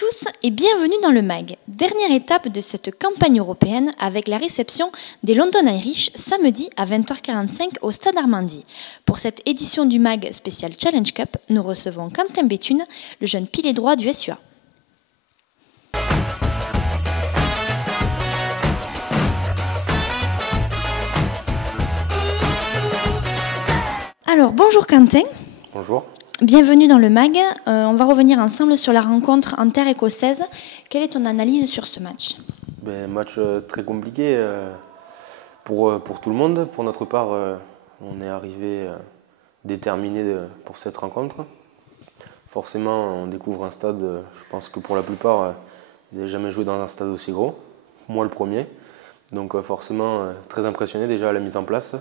tous et bienvenue dans le MAG, dernière étape de cette campagne européenne avec la réception des London Irish samedi à 20h45 au Stade Armandie. Pour cette édition du MAG spécial Challenge Cup, nous recevons Quentin Béthune, le jeune pilier droit du SUA. Alors bonjour Quentin. Bonjour. Bienvenue dans le MAG. On va revenir ensemble sur la rencontre en terre écossaise. Quelle est ton analyse sur ce match ? Match très compliqué pour tout le monde. Pour notre part, on est arrivé déterminé pour cette rencontre. Forcément, on découvre un stade, je pense que pour la plupart, ils n'avaient jamais joué dans un stade aussi gros. Moi le premier. Donc forcément, très impressionné déjà à la mise en place.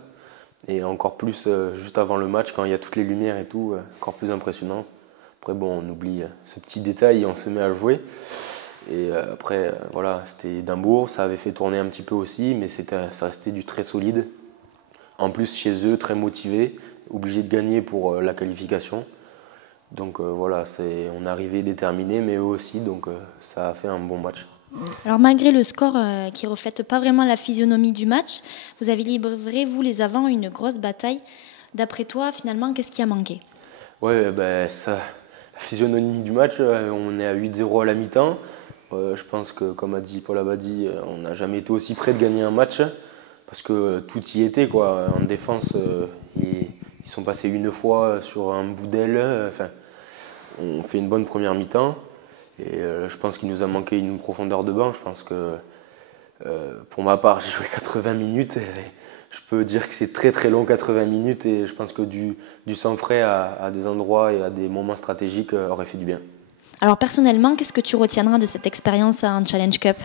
Et encore plus juste avant le match, quand il y a toutes les lumières et tout, encore plus impressionnant. Après, bon, on oublie ce petit détail et on se met à jouer. Et après, voilà, c'était Édimbourg, ça avait fait tourner un petit peu aussi, mais ça restait du très solide. En plus, chez eux, très motivés, obligés de gagner pour la qualification. Donc voilà, on est arrivé déterminés, mais eux aussi, donc ça a fait un bon match. Alors malgré le score qui ne reflète pas vraiment la physionomie du match, vous avez livré, vous les avants, une grosse bataille. D'après toi, finalement, qu'est-ce qui a manqué ? Ouais, la physionomie du match, on est à 8-0 à la mi-temps. Je pense que, comme a dit Paul Abadi, on n'a jamais été aussi près de gagner un match parce que tout y était, quoi. En défense, ils sont passés une fois sur un bout d'aile. On fait une bonne première mi-temps. Et je pense qu'il nous a manqué une profondeur de banc. Je pense que pour ma part, j'ai joué 80 minutes. Et je peux dire que c'est très très long 80 minutes. Et je pense que du sang frais à des endroits et à des moments stratégiques aurait fait du bien. Alors personnellement, qu'est-ce que tu retiendras de cette expérience en Challenge Cup ?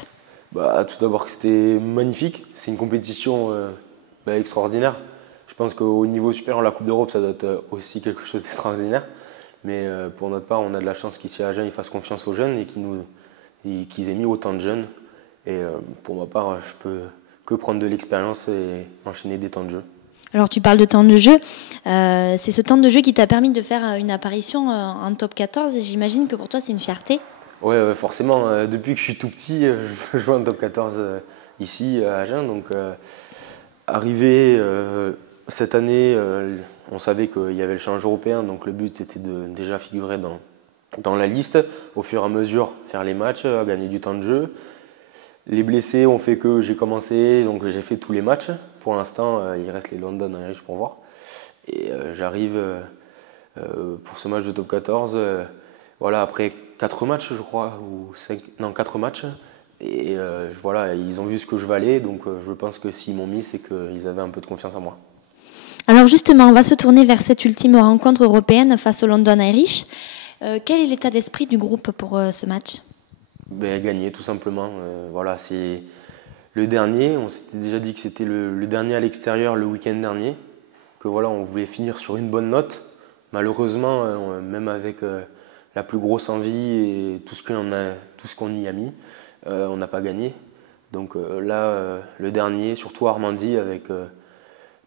Tout d'abord que c'était magnifique. C'est une compétition extraordinaire. Je pense qu'au niveau supérieur, la Coupe d'Europe, ça doit être aussi quelque chose d'extraordinaire. Mais pour notre part, on a de la chance qu'ici à Agen, ils fassent confiance aux jeunes et qu'ils aient mis autant de jeunes. Et pour ma part, je peux que prendre de l'expérience et enchaîner des temps de jeu. Alors tu parles de temps de jeu. C'est ce temps de jeu qui t'a permis de faire une apparition en top 14. Et j'imagine que pour toi, c'est une fierté. Oui, forcément. Depuis que je suis tout petit, je joue en top 14 ici à Agen. Donc arrivé cette année, on savait qu'il y avait le challenge européen, donc le but était de déjà figurer dans la liste, au fur et à mesure faire les matchs, gagner du temps de jeu. Les blessés ont fait que j'ai commencé, donc j'ai fait tous les matchs. Pour l'instant, il reste les London Irish pour voir. Et j'arrive pour ce match de top 14, après 4 matchs je crois, 4 matchs. Et voilà, ils ont vu ce que je valais, donc je pense que s'ils m'ont mis, c'est qu'ils avaient un peu de confiance en moi. Alors justement, on va se tourner vers cette ultime rencontre européenne face au London Irish. Quel est l'état d'esprit du groupe pour ce match ? Gagner tout simplement. C'est le dernier. On s'était déjà dit que c'était le dernier à l'extérieur le week-end dernier. Que on voulait finir sur une bonne note. Malheureusement, même avec la plus grosse envie et tout ce qu'on y a mis, on n'a pas gagné. Donc là, le dernier, surtout à Armandie, avec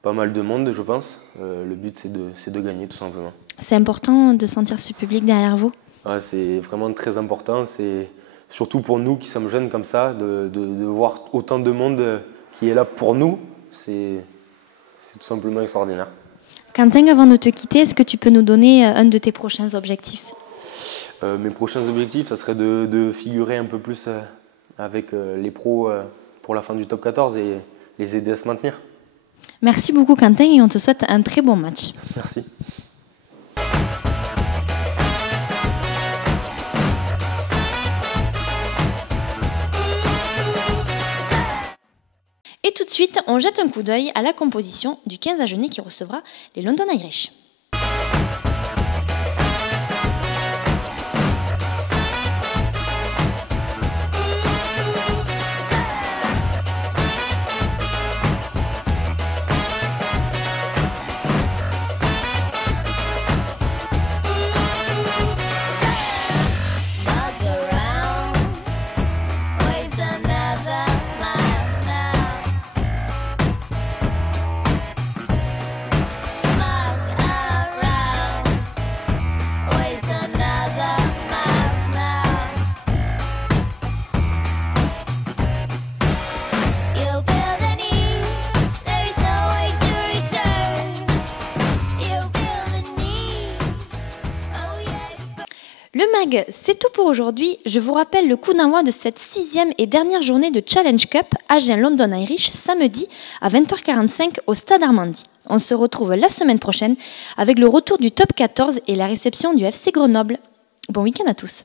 pas mal de monde, je pense. Le but, c'est de gagner, tout simplement. C'est important de sentir ce public derrière vous ? C'est vraiment très important. C'est surtout pour nous qui sommes jeunes comme ça, de voir autant de monde qui est là pour nous. C'est tout simplement extraordinaire. Quentin, avant de te quitter, est-ce que tu peux nous donner un de tes prochains objectifs ? Mes prochains objectifs, ça serait de figurer un peu plus avec les pros pour la fin du top 14 et les aider à se maintenir. Merci beaucoup Quentin et on te souhaite un très bon match. Merci. Et tout de suite, on jette un coup d'œil à la composition du 15 agenais qui recevra les London Irish. Le MAG, c'est tout pour aujourd'hui. Je vous rappelle le coup d'envoi de cette 6e et dernière journée de Challenge Cup Agen-London Irish samedi à 20h45 au Stade Armandie. On se retrouve la semaine prochaine avec le retour du top 14 et la réception du FC Grenoble. Bon week-end à tous.